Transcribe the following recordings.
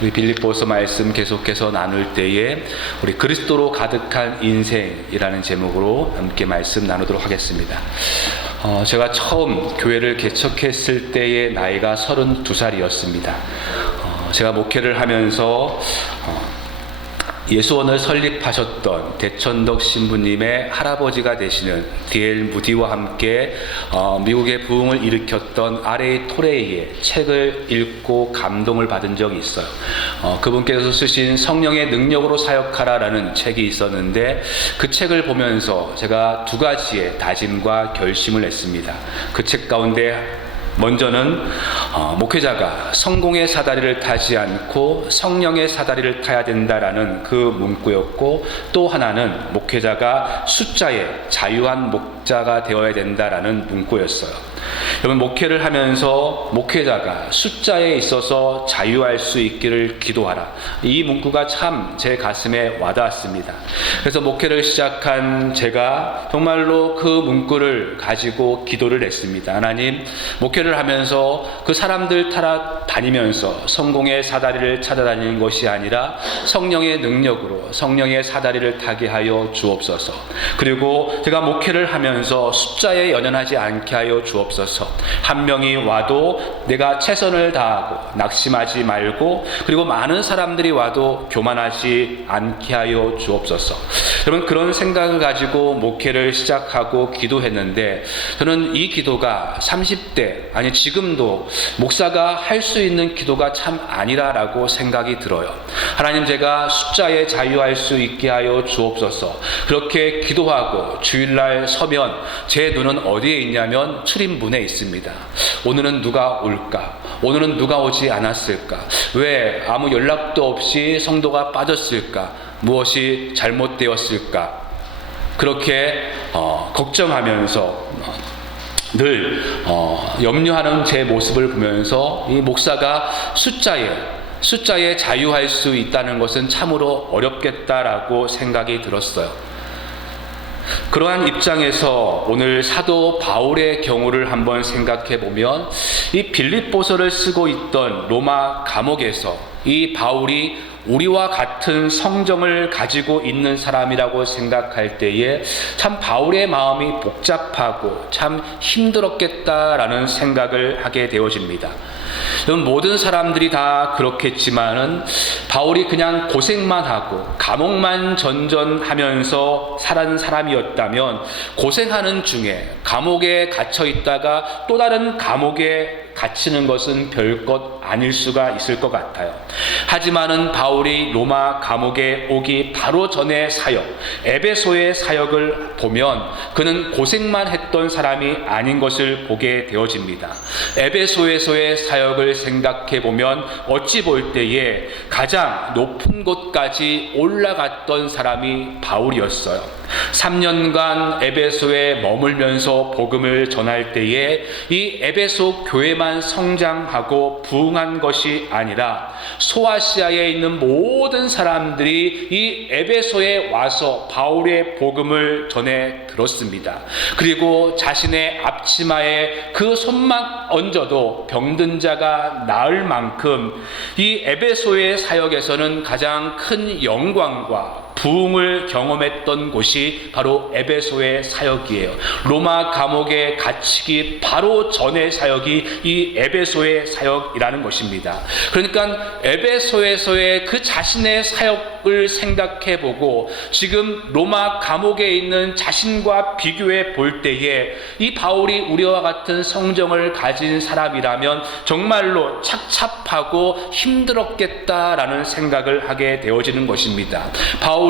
우리 빌립보서 말씀 계속해서 나눌 때에 우리 그리스도로 가득한 인생이라는 제목으로 함께 말씀 나누도록 하겠습니다. 제가 처음 교회를 개척했을 때의 나이가 32살이었습니다. 제가 목회를 하면서 예수원을 설립하셨던 대천덕 신부님의 할아버지가 되시는 D.L. 무디와 함께 미국의 부흥을 일으켰던 R.A. 토레이의 책을 읽고 감동을 받은 적이 있어요. 그분께서 쓰신 성령의 능력으로 사역하라라는 책이 있었는데 그 책을 보면서 제가 두 가지의 다짐과 결심을 했습니다. 그 책 가운데 먼저는 목회자가 성공의 사다리를 타지 않고 성령의 사다리를 타야 된다라는 그 문구였고, 또 하나는 목회자가 숫자에 자유한 목자가 되어야 된다라는 문구였어요. 여러분, 목회를 하면서 목회자가 숫자에 있어서 자유할 수 있기를 기도하라, 이 문구가 참 제 가슴에 와닿았습니다. 그래서 목회를 시작한 제가 정말로 그 문구를 가지고 기도를 했습니다. 하나님, 목회를 하면서 그 사람들 따라 다니면서 성공의 사다리를 찾아다니는 것이 아니라 성령의 능력으로 성령의 사다리를 타게 하여 주옵소서. 그리고 제가 목회를 하면서 숫자에 연연하지 않게 하여 주옵소서. 한 명이 와도 내가 최선을 다하고 낙심하지 말고, 그리고 많은 사람들이 와도 교만하지 않게 하여 주옵소서. 여러분, 그런 생각을 가지고 목회를 시작하고 기도했는데, 저는 이 기도가 30대, 아니 지금도 목사가 할 수 있는 기도가 참 아니라라고 생각이 들어요. 하나님, 제가 숫자에 자유할 수 있게 하여 주옵소서. 그렇게 기도하고 주일날 서면 제 눈은 어디에 있냐면 출입문에 있습니다. 오늘은 누가 올까? 오늘은 누가 오지 않았을까? 왜 아무 연락도 없이 성도가 빠졌을까? 무엇이 잘못되었을까? 그렇게 걱정하면서 늘 염려하는 제 모습을 보면서 이 목사가 숫자에 자유할 수 있다는 것은 참으로 어렵겠다라고 생각이 들었어요. 그러한 입장에서 오늘 사도 바울의 경우를 한번 생각해 보면, 이 빌립보서를 쓰고 있던 로마 감옥에서 이 바울이 우리와 같은 성정을 가지고 있는 사람이라고 생각할 때에 참 바울의 마음이 복잡하고 참 힘들었겠다라는 생각을 하게 되어집니다. 모든 사람들이 다 그렇겠지만은 바울이 그냥 고생만 하고 감옥만 전전하면서 살은 사람이었다면, 고생하는 중에 감옥에 갇혀 있다가 또 다른 감옥에 갇히는 것은 별것 아닐 수가 있을 것 같아요. 하지만은 바울이 로마 감옥에 오기 바로 전의 사역, 에베소의 사역을 보면 그는 고생만 했던 사람이 아닌 것을 보게 되어집니다. 에베소에서의 사역을 생각해 보면 어찌 볼 때에 가장 높은 곳까지 올라갔던 사람이 바울이었어요. 3년간 에베소에 머물면서 복음을 전할 때에 이 에베소 교회만 성장하고 부흥한 것이 아니라 소아시아에 있는 모든 사람들이 이 에베소에 와서 바울의 복음을 전해 들었습니다. 그리고 자신의 앞치마에 그 손만 얹어도 병든 자가 나을 만큼 이 에베소의 사역에서는 가장 큰 영광과 부흥을 경험했던 곳이 바로 에베소의 사역이에요. 로마 감옥에 갇히기 바로 전의 사역이 이 에베소의 사역이라는 것입니다. 그러니까 에베소에서의 그 자신의 사역을 생각해보고 지금 로마 감옥에 있는 자신과 비교해 볼 때에 이 바울이 우리와 같은 성정을 가진 사람이라면 정말로 착잡하고 힘들었겠다라는 생각을 하게 되어지는 것입니다. 바울이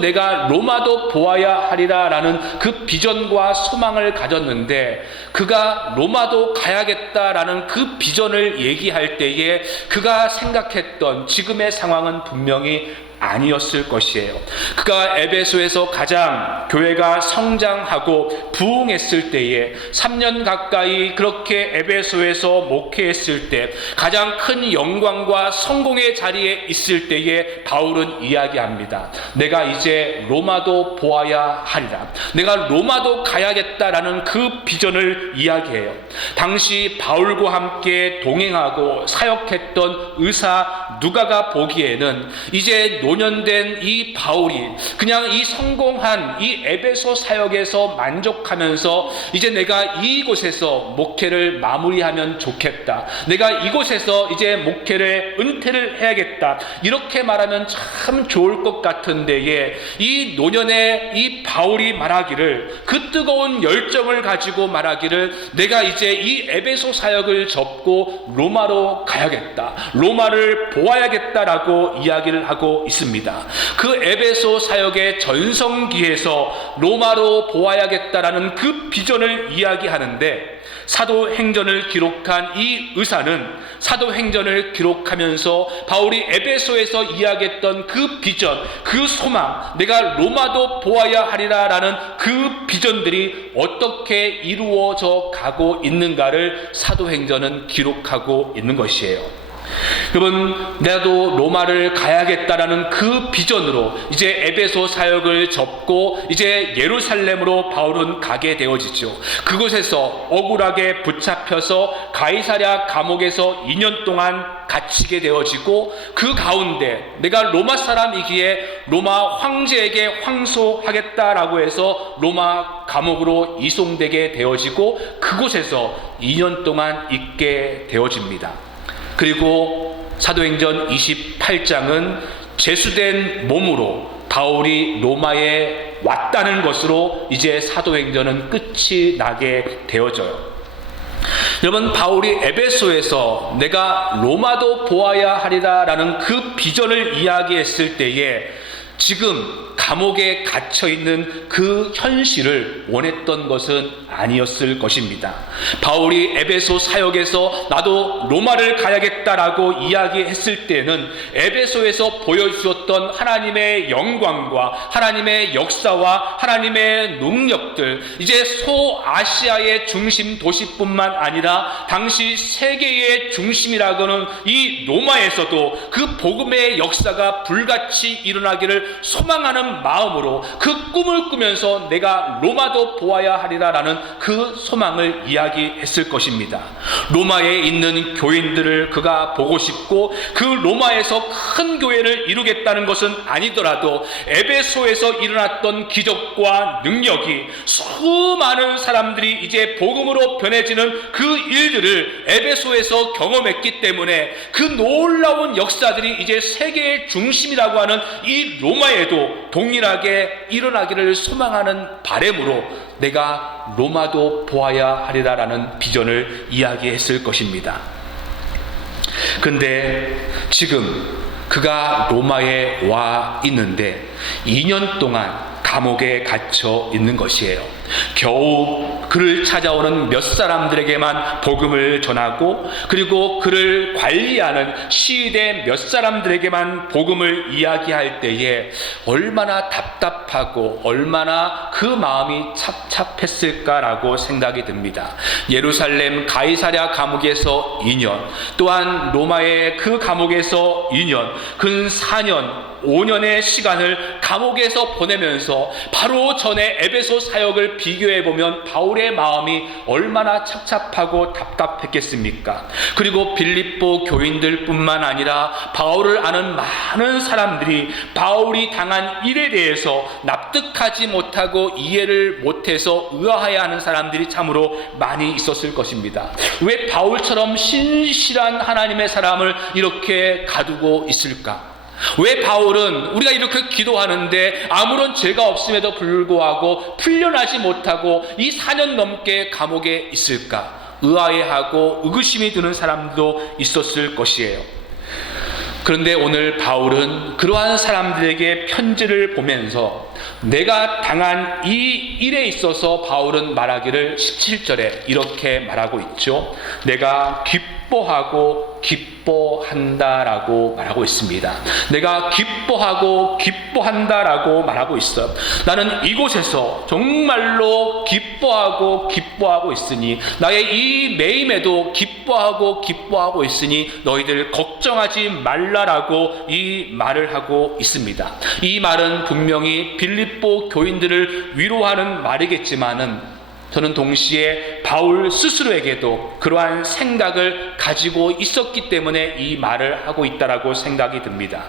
내가 로마도 보아야 하리라라는 그 비전과 소망을 가졌는데, 그가 로마도 가야겠다라는 그 비전을 얘기할 때에 그가 생각했던 지금의 상황은 분명히 아니었을 것이에요. 그가 에베소에서 가장 교회가 성장하고 부흥했을 때에 3년 가까이 그렇게 에베소에서 목회했을 때 가장 큰 영광과 성공의 자리에 있을 때에 바울은 이야기합니다. 내가 이제 로마도 보아야 하리라. 내가 로마도 가야겠다라는 그 비전을 이야기해요. 당시 바울과 함께 동행하고 사역했던 의사 누가가 보기에는 이제 노년된 이 바울이 그냥 이 성공한 이 에베소 사역에서 만족하면서 이제 내가 이곳에서 목회를 마무리하면 좋겠다. 내가 이곳에서 이제 목회를 은퇴를 해야겠다. 이렇게 말하면 참 좋을 것 같은데에 이 노년의 이 바울이 말하기를 그 뜨거운 열정을 가지고 말하기를 내가 이제 이 에베소 사역을 접고 로마로 가야겠다. 로마를 보아야겠다라고 이야기를 하고 있습니다. 그 에베소 사역의 전성기에서 로마로 보아야겠다라는 그 비전을 이야기하는데 사도행전을 기록한 이 의사는 사도행전을 기록하면서 바울이 에베소에서 이야기했던 그 비전, 그 소망, 내가 로마도 보아야 하리라라는 그 비전들이 어떻게 이루어져 가고 있는가를 사도행전은 기록하고 있는 것이에요. 여러분, 나도 로마를 가야겠다라는 그 비전으로 이제 에베소 사역을 접고 이제 예루살렘으로 바울은 가게 되어지죠. 그곳에서 억울하게 붙잡혀서 가이사랴 감옥에서 2년 동안 갇히게 되어지고 그 가운데 내가 로마 사람이기에 로마 황제에게 황소하겠다라고 해서 로마 감옥으로 이송되게 되어지고 그곳에서 2년 동안 있게 되어집니다. 그리고 사도행전 28장은 제수된 몸으로 바울이 로마에 왔다는 것으로 이제 사도행전은 끝이 나게 되어져요. 여러분, 바울이 에베소에서 내가 로마도 보아야 하리라라는 그 비전을 이야기했을 때에 지금 감옥에 갇혀있는 그 현실을 원했던 것은 아니었을 것입니다. 바울이 에베소 사역에서 나도 로마를 가야겠다라고 이야기했을 때는 에베소에서 보여주었던 하나님의 영광과 하나님의 역사와 하나님의 능력들, 이제 소아시아의 중심 도시뿐만 아니라 당시 세계의 중심이라고는 이 로마에서도 그 복음의 역사가 불같이 일어나기를 소망하는 마음으로 그 꿈을 꾸면서 내가 로마도 보아야 하리라라는 그 소망을 이야기했을 것입니다. 로마에 있는 교인들을 그가 보고 싶고 그 로마에서 큰 교회를 이루겠다는 것은 아니더라도 에베소에서 일어났던 기적과 능력이 수많은 사람들이 이제 복음으로 변해지는 그 일들을 에베소에서 경험했기 때문에 그 놀라운 역사들이 이제 세계의 중심이라고 하는 이 로마에도 동일하게 일어나기를 소망하는 바람으로 내가 로마도 보아야 하리라라는 비전을 이야기했을 것입니다. 근데 지금 그가 로마에 와 있는데 2년 동안 감옥에 갇혀 있는 것이에요. 겨우 그를 찾아오는 몇 사람들에게만 복음을 전하고 그리고 그를 관리하는 시위대 몇 사람들에게만 복음을 이야기할 때에 얼마나 답답하고 얼마나 그 마음이 착잡했을까라고 생각이 듭니다. 예루살렘 가이사랴 감옥에서 2년, 또한 로마의 그 감옥에서 2년, 근 4년 5년의 시간을 감옥에서 보내면서 바로 전에 에베소 사역을 비교해보면 바울의 마음이 얼마나 착잡하고 답답했겠습니까? 그리고 빌립보 교인들 뿐만 아니라 바울을 아는 많은 사람들이 바울이 당한 일에 대해서 납득하지 못하고 이해를 못해서 의아해하는 사람들이 참으로 많이 있었을 것입니다. 왜 바울처럼 신실한 하나님의 사람을 이렇게 가두고 있을까? 왜 바울은 우리가 이렇게 기도하는데 아무런 죄가 없음에도 불구하고 풀려나지 못하고 이 4년 넘게 감옥에 있을까? 의아해하고 의구심이 드는 사람도 있었을 것이에요. 그런데 오늘 바울은 그러한 사람들에게 편지를 보면서 내가 당한 이 일에 있어서 바울은 말하기를 17절에 이렇게 말하고 있죠. 내가 기뻐하고 기뻐한다라고 말하고 있습니다. 내가 기뻐하고 기뻐한다라고 말하고 있어. 나는 이곳에서 정말로 기뻐하고 있으니, 나의 이 매임에도 기뻐하고 있으니 너희들 걱정하지 말라라고 이 말을 하고 있습니다. 이 말은 분명히 빌립보 교인들을 위로하는 말이겠지만은, 저는 동시에 바울 스스로에게도 그러한 생각을 가지고 있었기 때문에 이 말을 하고 있다라고 생각이 듭니다.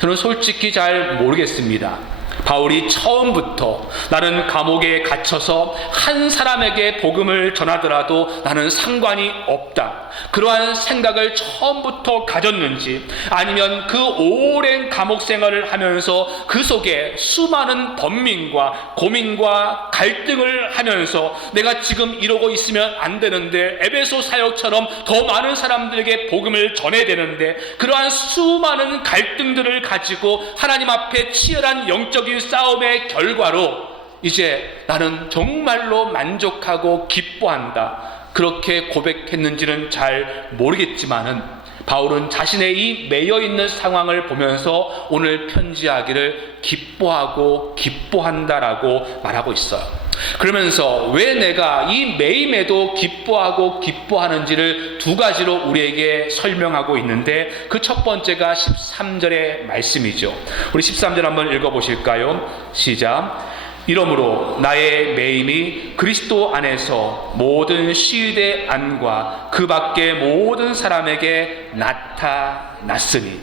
저는 솔직히 잘 모르겠습니다. 바울이 처음부터 나는 감옥에 갇혀서 한 사람에게 복음을 전하더라도 나는 상관이 없다, 그러한 생각을 처음부터 가졌는지, 아니면 그 오랜 감옥 생활을 하면서 그 속에 수많은 번민과 고민과 갈등을 하면서 내가 지금 이러고 있으면 안 되는데, 에베소 사역처럼 더 많은 사람들에게 복음을 전해야 되는데, 그러한 수많은 갈등들을 가지고 하나님 앞에 치열한 영적인 싸움의 결과로 이제 나는 정말로 만족하고 기뻐한다, 그렇게 고백했는지는 잘 모르겠지만은, 바울은 자신의 이 매여있는 상황을 보면서 오늘 편지하기를 기뻐하고 기뻐한다라고 말하고 있어요. 그러면서 왜 내가 이 매임에도 기뻐하고 기뻐하는지를 두 가지로 우리에게 설명하고 있는데, 그 첫 번째가 13절의 말씀이죠. 우리 13절 한번 읽어보실까요? 시작. 이러므로 나의 매임이 그리스도 안에서 모든 시대 안과 그 밖의 모든 사람에게 나타났으니.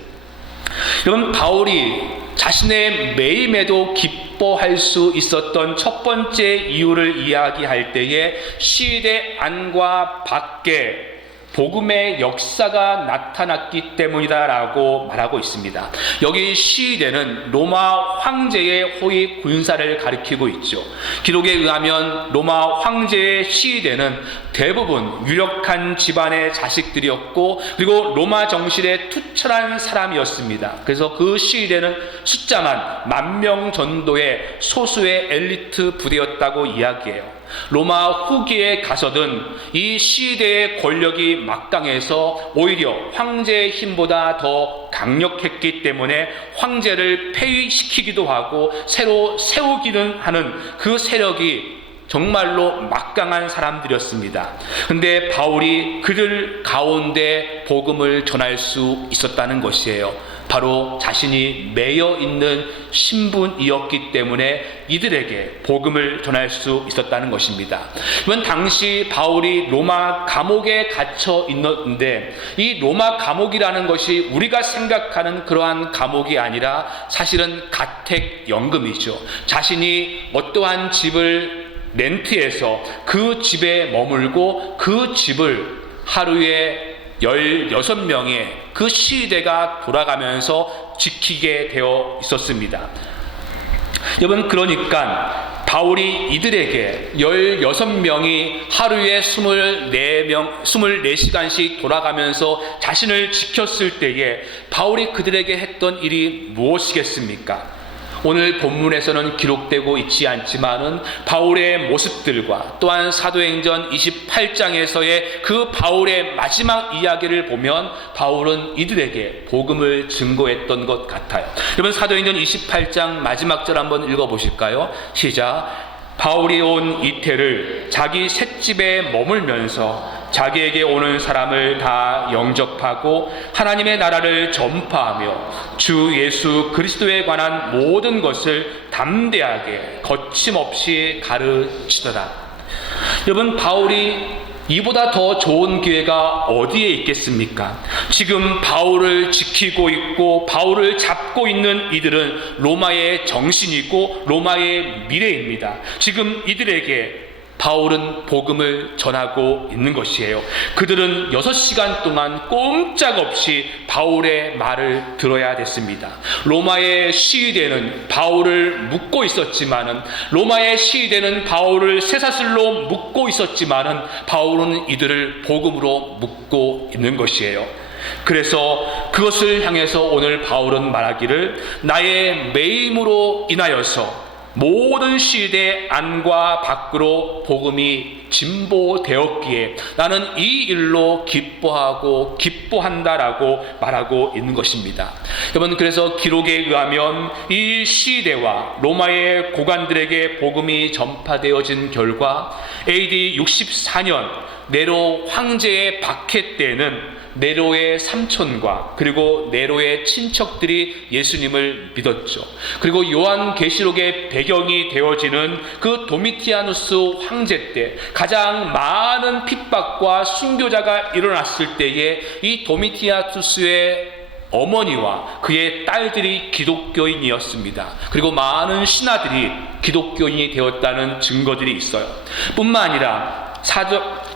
여러분, 바울이 자신의 매임에도 기뻐할 수 있었던 첫 번째 이유를 이야기할 때에 시대 안과 밖에 복음의 역사가 나타났기 때문이다라고 말하고 있습니다. 여기 시대는 로마 황제의 호위 군사를 가리키고 있죠. 기록에 의하면 로마 황제의 시대는 대부분 유력한 집안의 자식들이었고, 그리고 로마 정실에 투철한 사람이었습니다. 그래서 그 시대는 숫자만 10,000명 정도의 소수의 엘리트 부대였다고 이야기해요. 로마 후기에 가서든 이 시대의 권력이 막강해서 오히려 황제의 힘보다 더 강력했기 때문에 황제를 폐위시키기도 하고 새로 세우기는 하는 그 세력이 정말로 막강한 사람들이었습니다. 근데 바울이 그들 가운데 복음을 전할 수 있었다는 것이에요. 바로 자신이 매여 있는 신분이었기 때문에 이들에게 복음을 전할 수 있었다는 것입니다. 이번 당시 바울이 로마 감옥에 갇혀 있는데, 이 로마 감옥이라는 것이 우리가 생각하는 그러한 감옥이 아니라 사실은 가택연금이죠. 자신이 어떠한 집을 렌트해서 그 집에 머물고 그 집을 하루에 16명의 그 시대가 돌아가면서 지키게 되어 있었습니다. 여러분, 그러니까 바울이 이들에게 16명이 하루에 24시간씩 돌아가면서 자신을 지켰을 때에 바울이 그들에게 했던 일이 무엇이겠습니까? 오늘 본문에서는 기록되고 있지 않지만은 바울의 모습들과 또한 사도행전 28장에서의 그 바울의 마지막 이야기를 보면 바울은 이들에게 복음을 증거했던 것 같아요. 여러분, 사도행전 28장 마지막 절 한번 읽어보실까요? 시작. 바울이 온 이태를 자기 셋집에 머물면서 자기에게 오는 사람을 다 영접하고 하나님의 나라를 전파하며 주 예수 그리스도에 관한 모든 것을 담대하게 거침없이 가르치더라. 여러분, 바울이 이보다 더 좋은 기회가 어디에 있겠습니까? 지금 바울을 지키고 있고 바울을 잡고 있는 이들은 로마의 정신이고 로마의 미래입니다. 지금 이들에게 바울은 복음을 전하고 있는 것이에요. 그들은 6시간 동안 꼼짝없이 바울의 말을 들어야 됐습니다. 로마의 시위대는 바울을 묶고 있었지만은, 로마의 시위대는 바울을 쇠사슬로 묶고 있었지만은 바울은 이들을 복음으로 묶고 있는 것이에요. 그래서 그것을 향해서 오늘 바울은 말하기를 나의 매임으로 인하여서 모든 시대 안과 밖으로 복음이 진보되었기에 나는 이 일로 기뻐하고 기뻐한다라고 말하고 있는 것입니다. 여러분, 그래서 기록에 의하면 이 시대와 로마의 고관들에게 복음이 전파되어진 결과 AD 64년 네로 황제의 박해 때는 네로의 삼촌과 그리고 네로의 친척들이 예수님을 믿었죠. 그리고 요한계시록의 배경이 되어지는 그 도미티아누스 황제 때 가장 많은 핍박과 순교자가 일어났을 때에 이 도미티아누스의 어머니와 그의 딸들이 기독교인이었습니다. 그리고 많은 신하들이 기독교인이 되었다는 증거들이 있어요. 뿐만 아니라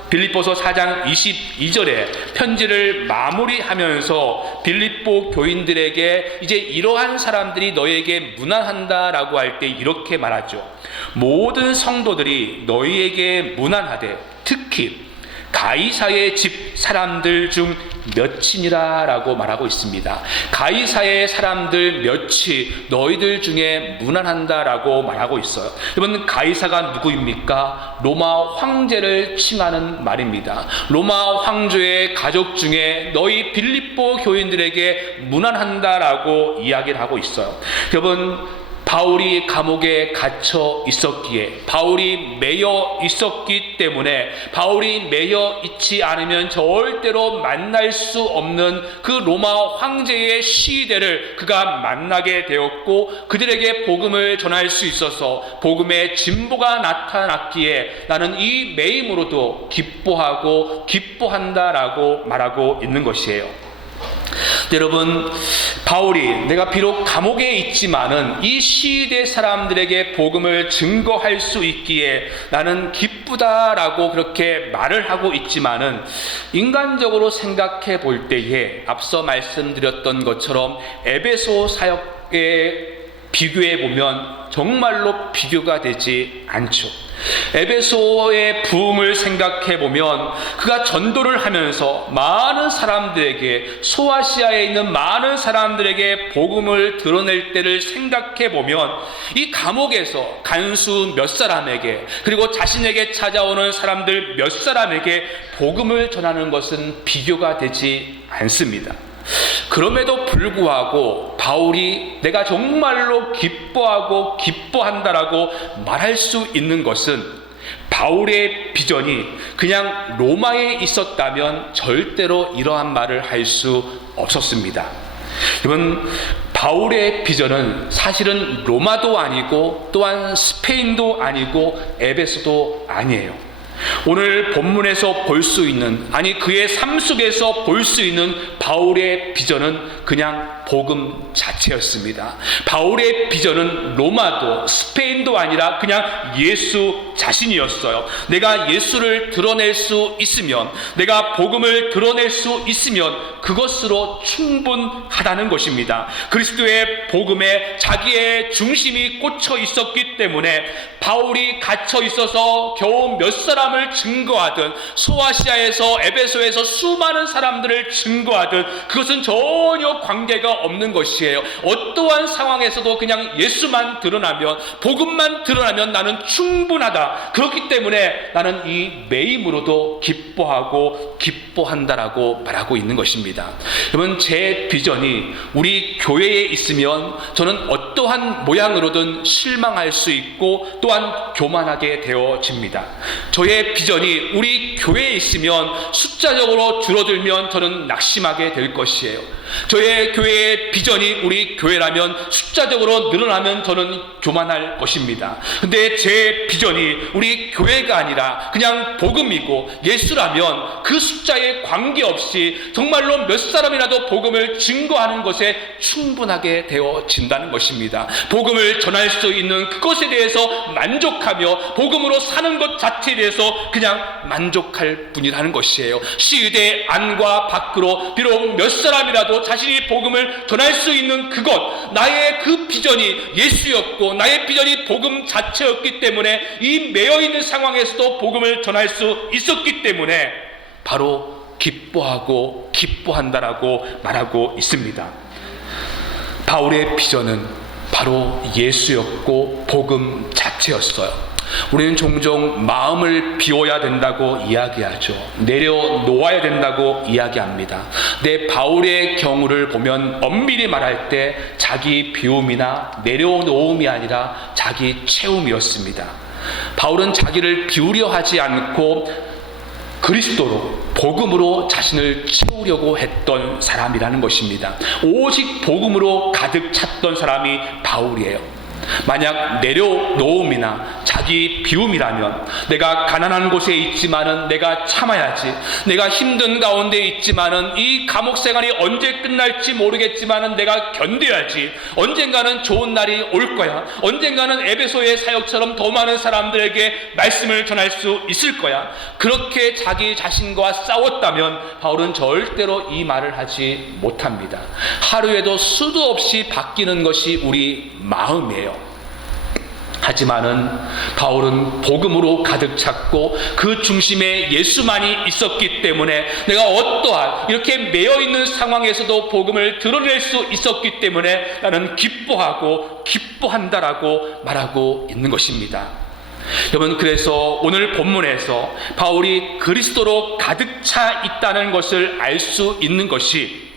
빌립보서 4장 22절에 편지를 마무리하면서 빌립보 교인들에게 이제 이러한 사람들이 너에게 문안한다라고 할 때 이렇게 말하죠. 모든 성도들이 너희에게 문안하되 특히 가이사의 집 사람들 중 몇이니라 라고 말하고 있습니다. 가이사의 사람들 몇이 너희들 중에 문안한다 라고 말하고 있어요. 여러분, 가이사가 누구입니까? 로마 황제를 칭하는 말입니다. 로마 황제의 가족 중에 너희 빌립보 교인들에게 문안한다 라고 이야기를 하고 있어요. 여러분, 바울이 감옥에 갇혀 있었기에, 바울이 매여 있었기 때문에, 바울이 매여 있지 않으면 절대로 만날 수 없는 그 로마 황제의 시대를 그가 만나게 되었고, 그들에게 복음을 전할 수 있어서 복음의 진보가 나타났기에 나는 이 매임으로도 기뻐하고 기뻐한다라고 말하고 있는 것이에요. 여러분, 바울이 내가 비록 감옥에 있지만은 이 시대 사람들에게 복음을 증거할 수 있기에 나는 기쁘다라고 그렇게 말을 하고 있지만은, 인간적으로 생각해 볼 때에 앞서 말씀드렸던 것처럼 에베소 사역에 비교해 보면 정말로 비교가 되지 않죠. 에베소의 부흥을 생각해 보면 그가 전도를 하면서 많은 사람들에게, 소아시아에 있는 많은 사람들에게 복음을 드러낼 때를 생각해 보면 이 감옥에서 간수 몇 사람에게, 그리고 자신에게 찾아오는 사람들 몇 사람에게 복음을 전하는 것은 비교가 되지 않습니다. 그럼에도 불구하고 바울이 내가 정말로 기뻐하고 기뻐한다라고 말할 수 있는 것은, 바울의 비전이 그냥 로마에 있었다면 절대로 이러한 말을 할 수 없었습니다. 여러분, 바울의 비전은 사실은 로마도 아니고 또한 스페인도 아니고 에베소도 아니에요. 오늘 본문에서 볼 수 있는, 아니 그의 삶 속에서 볼 수 있는 바울의 비전은 그냥 복음 자체였습니다. 바울의 비전은 로마도 스페인도 아니라 그냥 예수 자신이었어요. 내가 예수를 드러낼 수 있으면, 내가 복음을 드러낼 수 있으면 그것으로 충분하다는 것입니다. 그리스도의 복음에 자기의 중심이 꽂혀 있었기 때문에 바울이 갇혀 있어서 겨우 몇 사람을 증거하든, 소아시아에서 에베소에서 수많은 사람들을 증거하든 그것은 전혀 관계가 없는 것이에요. 어떠한 상황에서도 그냥 예수만 드러나면, 복음만 드러나면 나는 충분하다. 그렇기 때문에 나는 이 매임으로도 기뻐하고 기뻐한다라고 말하고 있는 것입니다. 여러분, 제 비전이 우리 교회에 있으면 저는 어떠한 모양으로든 실망할 수 있고 또한 교만하게 되어집니다. 저의 비전이 우리 교회에 있으면 숫자적으로 줄어들면 저는 낙심하게 될 것이에요. 저의 교회의 비전이 우리 교회라면 숫자적으로 늘어나면 저는 교만할 것입니다. 근데 제 비전이 우리 교회가 아니라 그냥 복음이고 예수라면 그 숫자에 관계없이 정말로 몇 사람이라도 복음을 증거하는 것에 충분하게 되어진다는 것입니다. 복음을 전할 수 있는 그것에 대해서 만족하며 복음으로 사는 것 자체에 대해서 그냥 만족할 뿐이라는 것이에요. 시대 안과 밖으로 비록 몇 사람이라도 자신이 복음을 전할 수 있는 그것, 나의 그 비전이 예수였고 나의 비전이 복음 자체였기 때문에 이 매여있는 상황에서도 복음을 전할 수 있었기 때문에 바로 기뻐하고 기뻐한다라고 말하고 있습니다. 바울의 비전은 바로 예수였고 복음 자체였어요. 우리는 종종 마음을 비워야 된다고 이야기하죠. 내려놓아야 된다고 이야기합니다. 내 바울의 경우를 보면 엄밀히 말할 때 자기 비움이나 내려놓음이 아니라 자기 채움이었습니다. 바울은 자기를 비우려 하지 않고 그리스도로, 복음으로 자신을 채우려고 했던 사람이라는 것입니다. 오직 복음으로 가득 찼던 사람이 바울이에요. 만약 내려놓음이나 자기 비움이라면 내가 가난한 곳에 있지만은 내가 참아야지, 내가 힘든 가운데 있지만은 이 감옥 생활이 언제 끝날지 모르겠지만은 내가 견뎌야지, 언젠가는 좋은 날이 올 거야, 언젠가는 에베소의 사역처럼 더 많은 사람들에게 말씀을 전할 수 있을 거야, 그렇게 자기 자신과 싸웠다면 바울은 절대로 이 말을 하지 못합니다. 하루에도 수도 없이 바뀌는 것이 우리 마음이에요. 하지만은 바울은 복음으로 가득 찼고 그 중심에 예수만이 있었기 때문에 내가 어떠한 이렇게 매여있는 상황에서도 복음을 드러낼 수 있었기 때문에 나는 기뻐하고 기뻐한다라고 말하고 있는 것입니다. 여러분, 그래서 오늘 본문에서 바울이 그리스도로 가득 차 있다는 것을 알 수 있는 것이,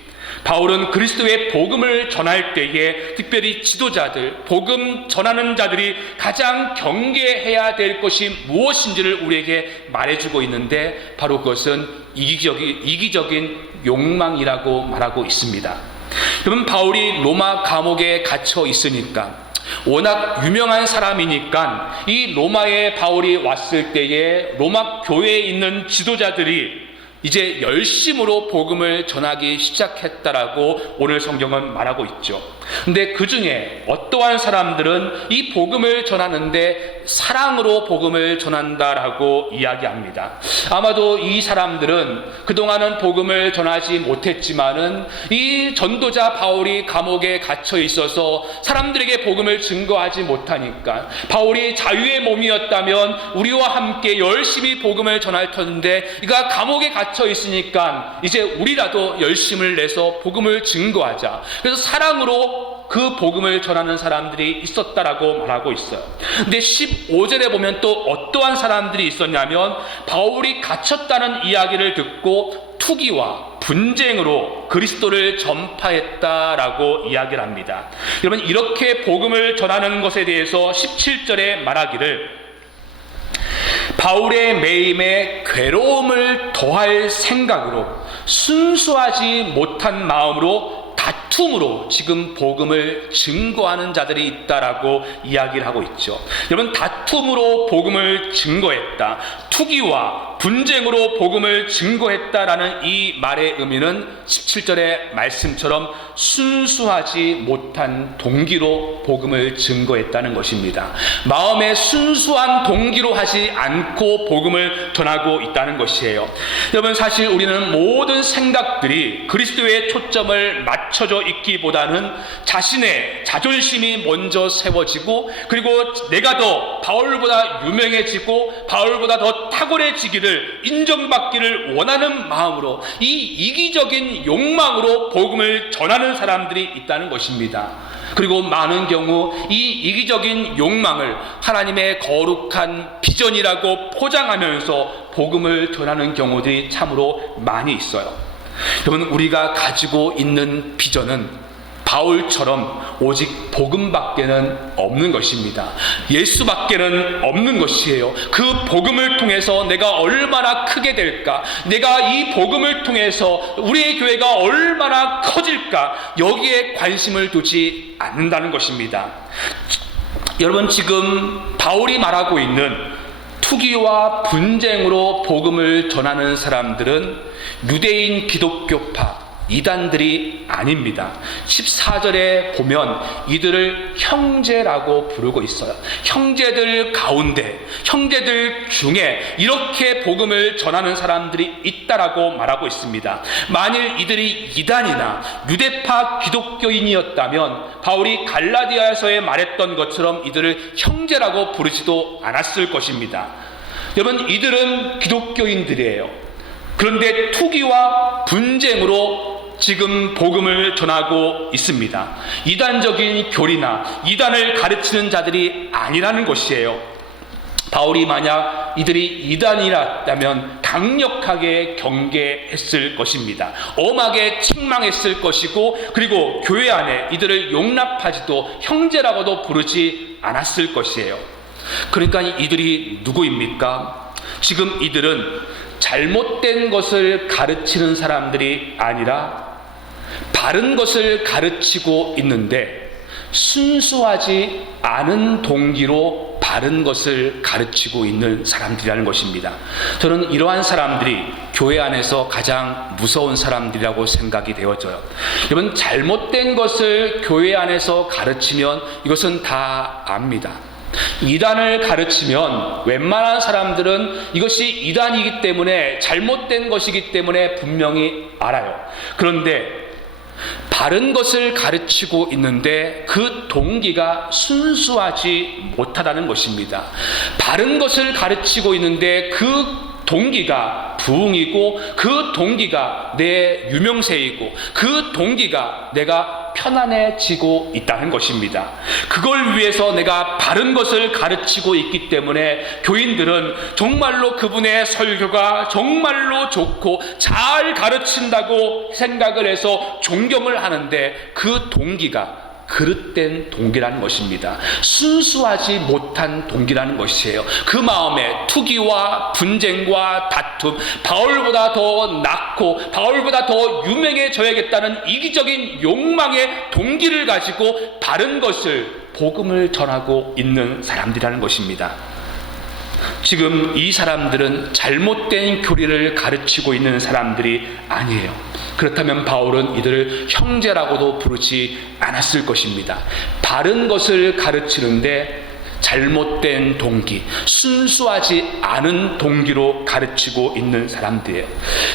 바울은 그리스도의 복음을 전할 때에 특별히 지도자들, 복음 전하는 자들이 가장 경계해야 될 것이 무엇인지를 우리에게 말해주고 있는데, 바로 그것은 이기적인 욕망이라고 말하고 있습니다. 여러분, 바울이 로마 감옥에 갇혀 있으니까, 워낙 유명한 사람이니까 이 로마에 바울이 왔을 때에 로마 교회에 있는 지도자들이 이제 열심으로 복음을 전하기 시작했다라고 오늘 성경은 말하고 있죠. 근데 그 중에 어떠한 사람들은 이 복음을 전하는데 사랑으로 복음을 전한다라고 이야기합니다. 아마도 이 사람들은 그동안은 복음을 전하지 못했지만은 이 전도자 바울이 감옥에 갇혀 있어서 사람들에게 복음을 증거하지 못하니까, 바울이 자유의 몸이었다면 우리와 함께 열심히 복음을 전할 텐데 이가 감옥에 갇혀 있으니까 이제 우리라도 열심을 내서 복음을 증거하자. 그래서 사랑으로 그 복음을 전하는 사람들이 있었다라고 말하고 있어요. 근데 15절에 보면 또 어떠한 사람들이 있었냐면, 바울이 갇혔다는 이야기를 듣고 투기와 분쟁으로 그리스도를 전파했다라고 이야기를 합니다. 여러분, 이렇게 복음을 전하는 것에 대해서 17절에 말하기를, 바울의 매임에 괴로움을 더할 생각으로 순수하지 못한 마음으로 다툼으로 지금 복음을 증거하는 자들이 있다라고 이야기를 하고 있죠. 여러분, 다툼으로 복음을 증거했다, 투기와 분쟁으로 복음을 증거했다라는 이 말의 의미는 17절의 말씀처럼 순수하지 못한 동기로 복음을 증거했다는 것입니다. 마음의 순수한 동기로 하지 않고 복음을 전하고 있다는 것이에요. 여러분, 사실 우리는 모든 생각들이 그리스도의 초점을 맞춰져 있기보다는 자신의 자존심이 먼저 세워지고, 그리고 내가 더 바울보다 유명해지고 바울보다 더 탁월해지기를, 인정받기를 원하는 마음으로, 이 이기적인 욕망으로 복음을 전하는 사람들이 있다는 것입니다. 그리고 많은 경우 이 이기적인 욕망을 하나님의 거룩한 비전이라고 포장하면서 복음을 전하는 경우들이 참으로 많이 있어요. 여러분, 우리가 가지고 있는 비전은 바울처럼 오직 복음밖에는 없는 것입니다. 예수밖에는 없는 것이에요. 그 복음을 통해서 내가 얼마나 크게 될까, 내가 이 복음을 통해서 우리의 교회가 얼마나 커질까, 여기에 관심을 두지 않는다는 것입니다. 여러분, 지금 바울이 말하고 있는 투기와 분쟁으로 복음을 전하는 사람들은 유대인 기독교파 이단들이 아닙니다. 14절에 보면 이들을 형제라고 부르고 있어요. 형제들 가운데, 형제들 중에 이렇게 복음을 전하는 사람들이 있다라고 말하고 있습니다. 만일 이들이 이단이나 유대파 기독교인이었다면 바울이 갈라디아서에 말했던 것처럼 이들을 형제라고 부르지도 않았을 것입니다. 여러분, 이들은 기독교인들이에요. 그런데 투기와 분쟁으로 지금 복음을 전하고 있습니다. 이단적인 교리나 이단을 가르치는 자들이 아니라는 것이에요. 바울이 만약 이들이 이단이라면 강력하게 경계했을 것입니다. 엄하게 책망했을 것이고, 그리고 교회 안에 이들을 용납하지도 형제라고도 부르지 않았을 것이에요. 그러니까 이들이 누구입니까? 지금 이들은 잘못된 것을 가르치는 사람들이 아니라 바른 것을 가르치고 있는데 순수하지 않은 동기로 바른 것을 가르치고 있는 사람들이라는 것입니다. 저는 이러한 사람들이 교회 안에서 가장 무서운 사람들이라고 생각이 되어져요. 여러분, 잘못된 것을 교회 안에서 가르치면 이것은 다 압니다. 이단을 가르치면 웬만한 사람들은 이것이 이단이기 때문에, 잘못된 것이기 때문에 분명히 알아요. 그런데 바른 것을 가르치고 있는데 그 동기가 순수하지 못하다는 것입니다. 바른 것을 가르치고 있는데 그 동기가 부흥이고, 그 동기가 내 유명세이고, 그 동기가 내가 편안해지고 있다는 것입니다. 그걸 위해서 내가 바른 것을 가르치고 있기 때문에 교인들은 정말로 그분의 설교가 정말로 좋고 잘 가르친다고 생각을 해서 존경을 하는데, 그 동기가 그릇된 동기라는 것입니다. 순수하지 못한 동기라는 것이에요. 그 마음에 투기와 분쟁과 다툼, 바울보다 더 낫고 바울보다 더 유명해져야겠다는 이기적인 욕망의 동기를 가지고 바른 것을, 복음을 전하고 있는 사람들이라는 것입니다. 지금 이 사람들은 잘못된 교리를 가르치고 있는 사람들이 아니에요. 그렇다면 바울은 이들을 형제라고도 부르지 않았을 것입니다. 바른 것을 가르치는데 잘못된 동기, 순수하지 않은 동기로 가르치고 있는 사람들이에요.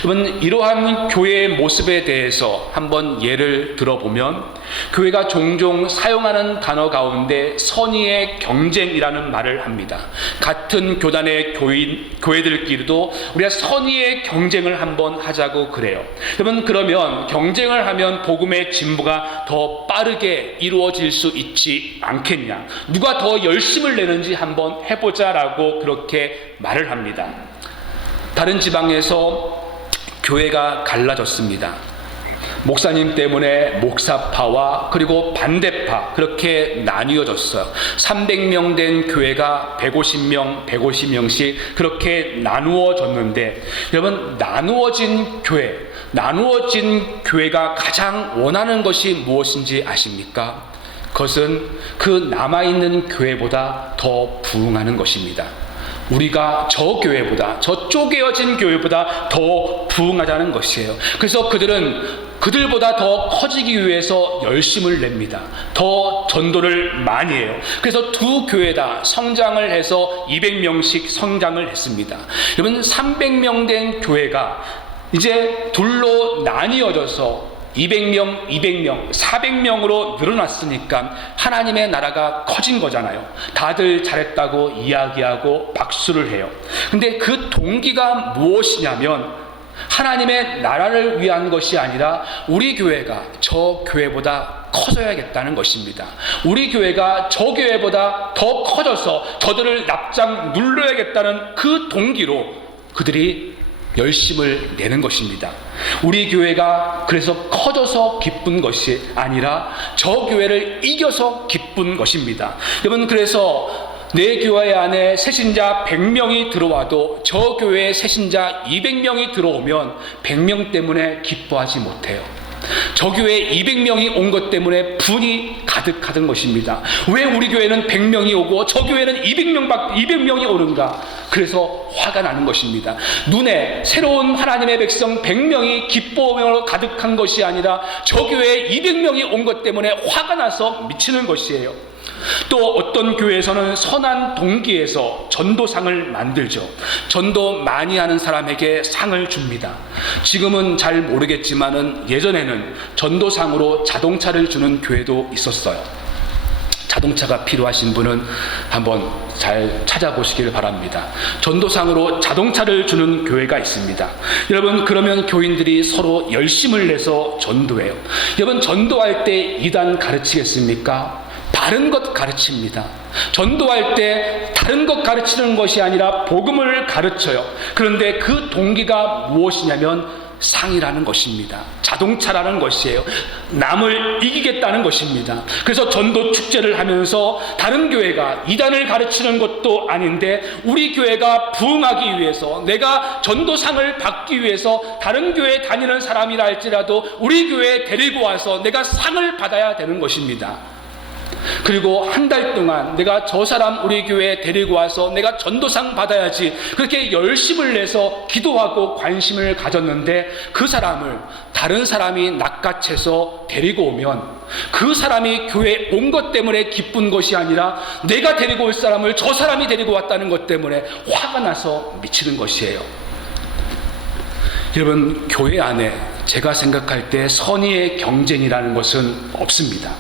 여러분, 이러한 교회의 모습에 대해서 한번 예를 들어보면, 교회가 종종 사용하는 단어 가운데 선의의 경쟁이라는 말을 합니다. 같은 교단의 교회들끼리도 우리가 선의의 경쟁을 한번 하자고 그래요. 여러분, 그러면 경쟁을 하면 복음의 진보가 더 빠르게 이루어질 수 있지 않겠냐? 누가 더 열심을 내는지 한번 해보자라고 그렇게 말을 합니다. 다른 지방에서 교회가 갈라졌습니다. 목사님 때문에 목사파와 그리고 반대파, 그렇게 나뉘어졌어요. 300명 된 교회가 150명씩 그렇게 나누어졌는데, 여러분, 나누어진 교회가 가장 원하는 것이 무엇인지 아십니까? 그것은 그 남아있는 교회보다 더 부흥하는 것입니다. 우리가 저 교회보다, 저 쪼개어진 교회보다 더 부흥하자는 것이에요. 그래서 그들보다 더 커지기 위해서 열심을 냅니다. 더 전도를 많이 해요. 그래서 두 교회 다 성장을 해서 200명씩 성장을 했습니다. 여러분, 300명 된 교회가 이제 둘로 나뉘어져서 200명, 400명으로 늘어났으니까 하나님의 나라가 커진 거잖아요. 다들 잘했다고 이야기하고 박수를 해요. 근데 그 동기가 무엇이냐면, 하나님의 나라를 위한 것이 아니라 우리 교회가 저 교회보다 커져야겠다는 것입니다. 우리 교회가 저 교회보다 더 커져서 저들을 납작 눌러야겠다는 그 동기로 그들이 열심을 내는 것입니다. 우리 교회가 그래서 커져서 기쁜 것이 아니라 저 교회를 이겨서 기쁜 것입니다. 여러분, 그래서 내 교회 안에 새신자 100명이 들어와도 저 교회에 새신자 200명이 들어오면 100명 때문에 기뻐하지 못해요. 저 교회에 200명이 온 것 때문에 분이 가득하던 것입니다. 왜 우리 교회는 100명이 오고 저 교회는 200명이 오는가? 그래서 화가 나는 것입니다. 눈에 새로운 하나님의 백성 100명이 기뻐하며 가득한 것이 아니라 저 교회에 200명이 온 것 때문에 화가 나서 미치는 것이에요. 또 어떤 교회에서는 선한 동기에서 전도상을 만들죠. 전도 많이 하는 사람에게 상을 줍니다. 지금은 잘 모르겠지만은 예전에는 전도상으로 자동차를 주는 교회도 있었어요. 자동차가 필요하신 분은 한번 잘 찾아보시길 바랍니다. 전도상으로 자동차를 주는 교회가 있습니다. 여러분, 그러면 교인들이 서로 열심을 내서 전도해요. 여러분, 전도할 때 이단 가르치겠습니까? 바른 것 가르칩니다. 전도할 때 다른 것 가르치는 것이 아니라 복음을 가르쳐요. 그런데 그 동기가 무엇이냐면 상이라는 것입니다. 자동차라는 것이에요. 남을 이기겠다는 것입니다. 그래서 전도 축제를 하면서 다른 교회가 이단을 가르치는 것도 아닌데 우리 교회가 부흥하기 위해서, 내가 전도상을 받기 위해서 다른 교회에 다니는 사람이라 할지라도 우리 교회에 데리고 와서 내가 상을 받아야 되는 것입니다. 그리고 한 달 동안 내가 저 사람 우리 교회에 데리고 와서 내가 전도상 받아야지, 그렇게 열심을 내서 기도하고 관심을 가졌는데 그 사람을 다른 사람이 낚아채서 데리고 오면 그 사람이 교회에 온 것 때문에 기쁜 것이 아니라 내가 데리고 올 사람을 저 사람이 데리고 왔다는 것 때문에 화가 나서 미치는 것이에요. 여러분, 교회 안에 제가 생각할 때 선의의 경쟁이라는 것은 없습니다.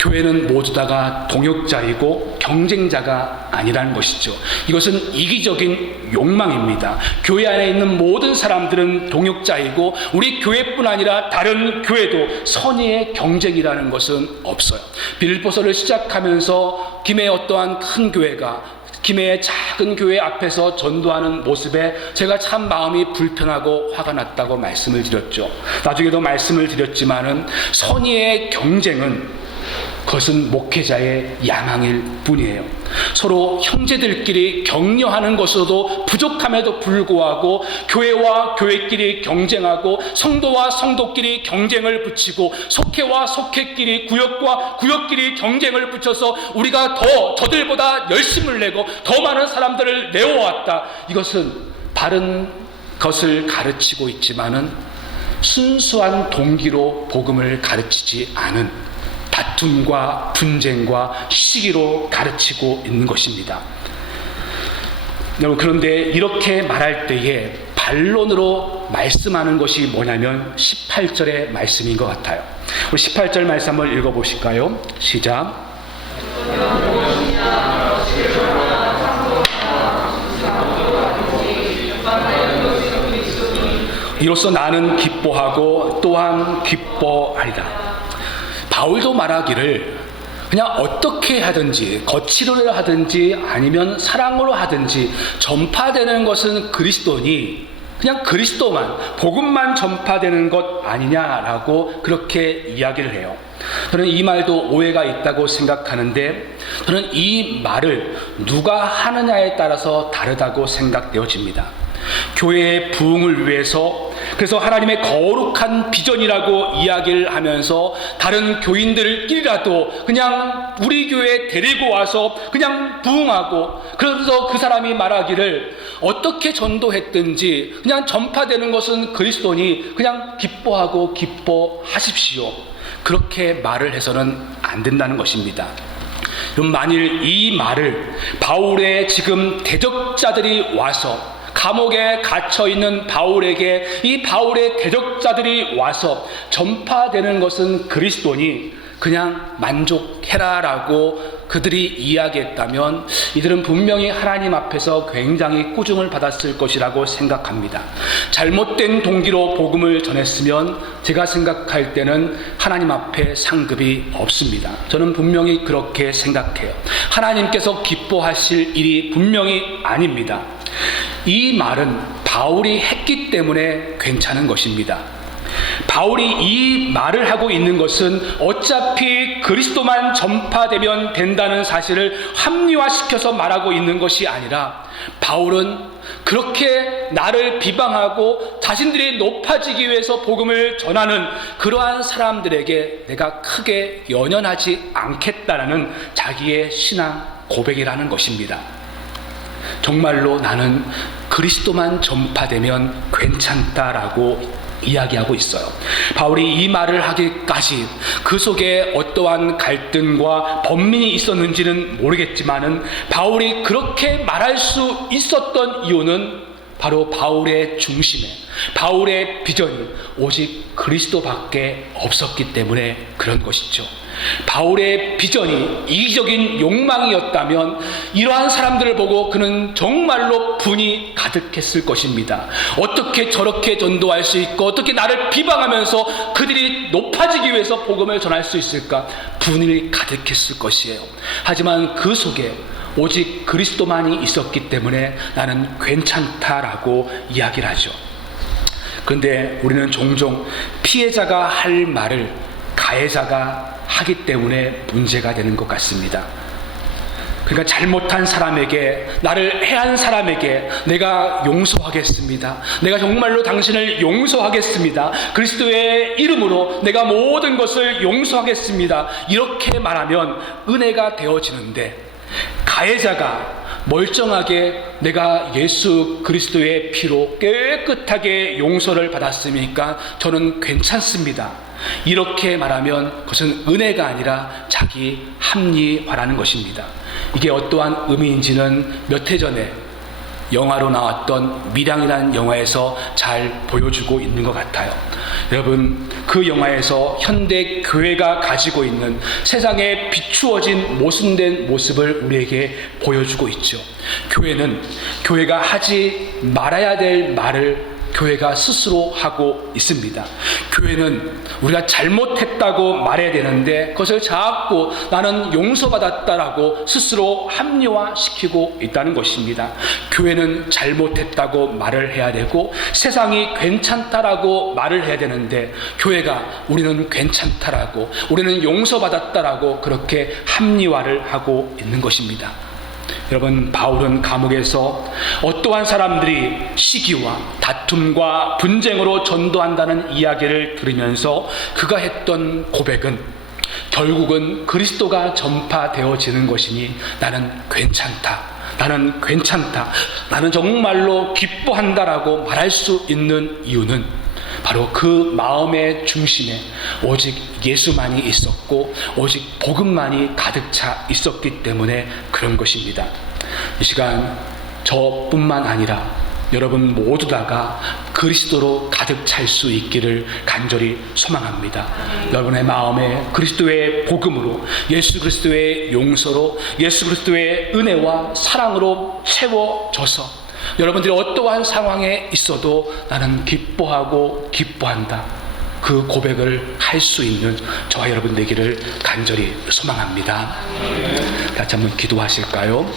교회는 모두 다가 동역자이고 경쟁자가 아니라는 것이죠. 이것은 이기적인 욕망입니다. 교회 안에 있는 모든 사람들은 동역자이고 우리 교회뿐 아니라 다른 교회도 선의의 경쟁이라는 것은 없어요. 빌립보서를 시작하면서 김해의 어떠한 큰 교회가 김해의 작은 교회 앞에서 전도하는 모습에 제가 참 마음이 불편하고 화가 났다고 말씀을 드렸죠. 나중에도 말씀을 드렸지만은 선의의 경쟁은 그것은 목회자의 야망일 뿐이에요. 서로 형제들끼리 격려하는 것으로도 부족함에도 불구하고 교회와 교회끼리 경쟁하고 성도와 성도끼리 경쟁을 붙이고 속회와 속회끼리, 구역과 구역끼리 경쟁을 붙여서 우리가 더 저들보다 열심을 내고 더 많은 사람들을 내어왔다. 이것은 바른 것을 가르치고 있지만은 순수한 동기로 복음을 가르치지 않은 다툼과 분쟁과 시기로 가르치고 있는 것입니다. 여러분, 그런데 이렇게 말할 때에 반론으로 말씀하는 것이 뭐냐면 18절의 말씀인 것 같아요. 우리 18절 말씀 한번 읽어보실까요? 시작. 이로써 나는 기뻐하고 또한 기뻐하리라. 바울도 말하기를 그냥 어떻게 하든지, 거칠어로 하든지 아니면 사랑으로 하든지 전파되는 것은 그리스도니 그냥 그리스도만, 복음만 전파되는 것 아니냐라고 그렇게 이야기를 해요. 저는 이 말도 오해가 있다고 생각하는데, 저는 이 말을 누가 하느냐에 따라서 다르다고 생각되어집니다. 교회의 부흥을 위해서, 그래서 하나님의 거룩한 비전이라고 이야기를 하면서 다른 교인들끼리라도 그냥 우리 교회에 데리고 와서 그냥 부흥하고, 그래서 그 사람이 말하기를 어떻게 전도했든지 그냥 전파되는 것은 그리스도니 그냥 기뻐하고 기뻐하십시오, 그렇게 말을 해서는 안 된다는 것입니다. 그럼 만일 이 말을 바울의 지금 대적자들이 와서, 감옥에 갇혀있는 바울에게 이 바울의 대적자들이 와서 전파되는 것은 그리스도니 그냥 만족해라라고 그들이 이야기했다면 이들은 분명히 하나님 앞에서 굉장히 꾸중을 받았을 것이라고 생각합니다. 잘못된 동기로 복음을 전했으면 제가 생각할 때는 하나님 앞에 상급이 없습니다. 저는 분명히 그렇게 생각해요. 하나님께서 기뻐하실 일이 분명히 아닙니다. 이 말은 바울이 했기 때문에 괜찮은 것입니다. 바울이 이 말을 하고 있는 것은 어차피 그리스도만 전파되면 된다는 사실을 합리화시켜서 말하고 있는 것이 아니라, 바울은 그렇게 나를 비방하고 자신들이 높아지기 위해서 복음을 전하는 그러한 사람들에게 내가 크게 연연하지 않겠다라는 자기의 신앙 고백이라는 것입니다. 정말로 나는 그리스도만 전파되면 괜찮다라고 이야기하고 있어요. 바울이 이 말을 하기까지 그 속에 어떠한 갈등과 번민이 있었는지는 모르겠지만은 바울이 그렇게 말할 수 있었던 이유는 바로 바울의 중심에, 바울의 비전이 오직 그리스도밖에 없었기 때문에 그런 것이죠. 바울의 비전이 이기적인 욕망이었다면 이러한 사람들을 보고 그는 정말로 분이 가득했을 것입니다. 어떻게 저렇게 전도할 수 있고 어떻게 나를 비방하면서 그들이 높아지기 위해서 복음을 전할 수 있을까? 분이 가득했을 것이에요. 하지만 그 속에 오직 그리스도만이 있었기 때문에 나는 괜찮다라고 이야기를 하죠. 그런데 우리는 종종 피해자가 할 말을 가해자가 하기 때문에 문제가 되는 것 같습니다. 그러니까 잘못한 사람에게, 나를 해한 사람에게 내가 용서하겠습니다. 내가 정말로 당신을 용서하겠습니다. 그리스도의 이름으로 내가 모든 것을 용서하겠습니다. 이렇게 말하면 은혜가 되어지는데, 가해자가 멀쩡하게 내가 예수 그리스도의 피로 깨끗하게 용서를 받았으니까 저는 괜찮습니다, 이렇게 말하면 그것은 은혜가 아니라 자기 합리화라는 것입니다. 이게 어떠한 의미인지는 몇 해 전에 영화로 나왔던 밀양이라는 영화에서 잘 보여주고 있는 것 같아요. 여러분, 그 영화에서 현대 교회가 가지고 있는 세상에 비추어진 모순된 모습을 우리에게 보여주고 있죠. 교회가 하지 말아야 될 말을 교회가 스스로 하고 있습니다. 교회는 우리가 잘못했다고 말해야 되는데 그것을 자꾸 나는 용서받았다라고 스스로 합리화시키고 있다는 것입니다. 교회는 잘못했다고 말을 해야 되고 세상이 괜찮다라고 말을 해야 되는데 교회가 우리는 괜찮다라고, 우리는 용서받았다라고 그렇게 합리화를 하고 있는 것입니다. 여러분, 바울은 감옥에서 어떠한 사람들이 시기와 다툼과 분쟁으로 전도한다는 이야기를 들으면서 그가 했던 고백은 결국은 그리스도가 전파되어지는 것이니 나는 괜찮다, 나는 괜찮다, 나는 정말로 기뻐한다라고 말할 수 있는 이유는 바로 그 마음의 중심에 오직 예수만이 있었고 오직 복음만이 가득 차 있었기 때문에 그런 것입니다. 이 시간 저뿐만 아니라 여러분 모두 다가 그리스도로 가득 찰 수 있기를 간절히 소망합니다. 여러분의 마음에 그리스도의 복음으로, 예수 그리스도의 용서로, 예수 그리스도의 은혜와 사랑으로 채워져서 여러분들이 어떠한 상황에 있어도 나는 기뻐하고 기뻐한다, 그 고백을 할 수 있는 저와 여러분 되기를 간절히 소망합니다. 같이 한번 기도하실까요?